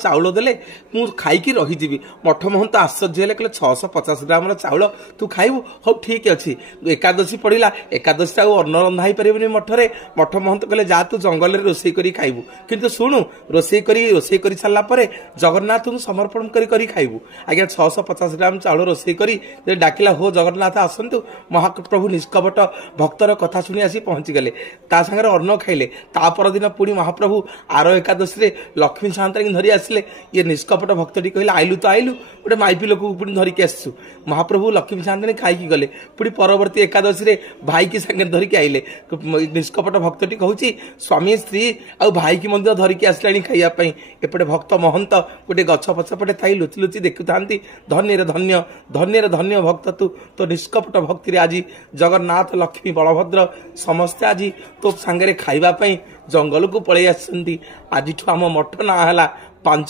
चाउल देले मु खाई रही मठ महंत आश्चर्य हेले कहले 650 ग्राम चाउल तू खाइबू हो ठीक अच्छी एकादशी पड़ा एकादशी अन्न रंधा ही पारे मठरे मठ महंत कहले जा तू जंगल में रोसई करी खाइबू किंतु शुणु रोसई कर सारा जगन्नाथ समर्पण करी खाइबू आज्ञा 650 ग्राम चाउल रोसई करी डाकिला हो जगन्नाथ आसतु महाप्रभु निष्कपट भक्तर कथा शुणी आसी पहुंची गले ता सागर अन्न खाइले ता परदिन पुणी महाप्रभु आर एकादशी लक्ष्मी सामंतराणी धरी आसिले ये निष्कपट भक्तटी कहले आइलु तो आइलु गोटे माइपी लोक पुणी धरिकी आसु महाप्रभु लक्ष्मी सामंतराणी खाई गले पुणी परवर्ती एकादशी भाई की संगे धरिकी आइले निष्कपट भक्तटी कहूची स्वामी स्त्री आ भाई की मंदिर धरिकी आसलाणी खाइबा एपटे भक्त महंत गोटे गछ पछपटे थी लुचि लुचि देखु था धन्य धन्य धन्य धन्य भक्त तू तो निष्कपट भक्ति आज जगन्नाथ लक्ष्मी बलभद्र समस्ते आज तो सांगे खाइबा जंगल को पलि आज आम मठ ना है 5